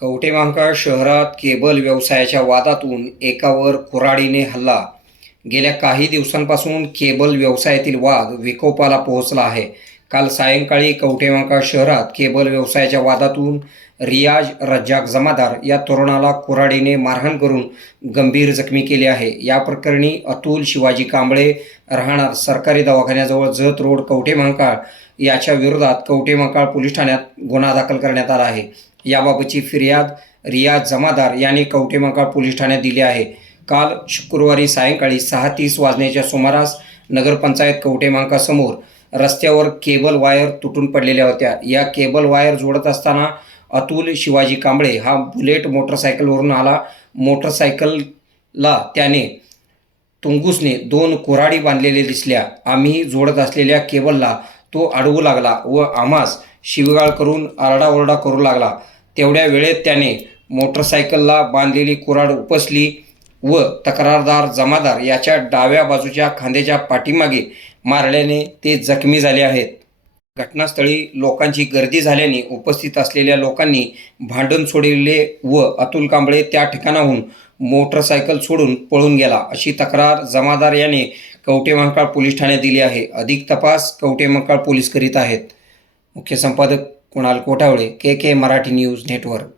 कवटेमांकाळ शहरात केबल व्यवसायाच्या वादातून एकावर कुऱ्हाडीने हल्ला. गेल्या काही दिवसांपासून केबल व्यवसायातील वाद विकोपाला पोहोचला आहे. काल सायंकाळी कवटेमांकाळ शहरात केबल व्यवसायाच्या वादातून रियाज रज्जाक जमादार या तरुणाला कुऱ्हाडीने मारहाण करून गंभीर जखमी केले आहे. या प्रकरणी अतुल शिवाजी कांबळे राहणार सरकारी दवाखान्याजवळ जत रोड कवटेमांकाळ याच्या विरोधात कवटेमांकाळ पोलीस ठाण्यात गुन्हा दाखल करण्यात आला आहे. याबाबतची फिर्याद रियाज जमादार यांनी कवटेमांकाळ पोलीस ठाण्यात दिली आहे. काल शुक्रवारी सायंकाळी सहा तीस वाजण्याच्या सुमारास नगरपंचायत कवटेमांकासमोर रस्त्यावर केबल वायर तुटून पडलेल्या होत्या. या केबल वायर जोडत असताना अतुल शिवाजी कांबळे हा बुलेट मोटरसायकलवरून आला. मोटरसायकलला त्याने तुंगूसने दोन कुऱ्हाडी बांधलेले दिसल्या. आम्ही जोडत असलेल्या केबलला तो अडवू लागला व आम्हास शिवगाळ करून आरडाओरडा करू लागला. तेवढ्या वेळेत त्याने मोटरसायकलला बांधलेली कुऱ्हाड उपसली. व तक्रारदार जमादार याच्या डाव्या बाजूच्या खांद्याच्या पाठीमागे मारल्याने ते जखमी झाले आहेत. घटनास्थळी लोकांची गर्दी झाल्याने उपस्थित असलेल्या लोकांनी भांडण सोडविले व अतुल कांबळे त्या ठिकाणाहून मोटरसायकल सोडून पळून गेला अशी तक्रार जमादार याने कवटेमंकाळ पोलीस ठाण्यात दिली आहे. अधिक तपास कवटेमंकाळ पोलीस करीत आहेत. मुख्य संपादक Kunal Kothawale K K Marathi news network.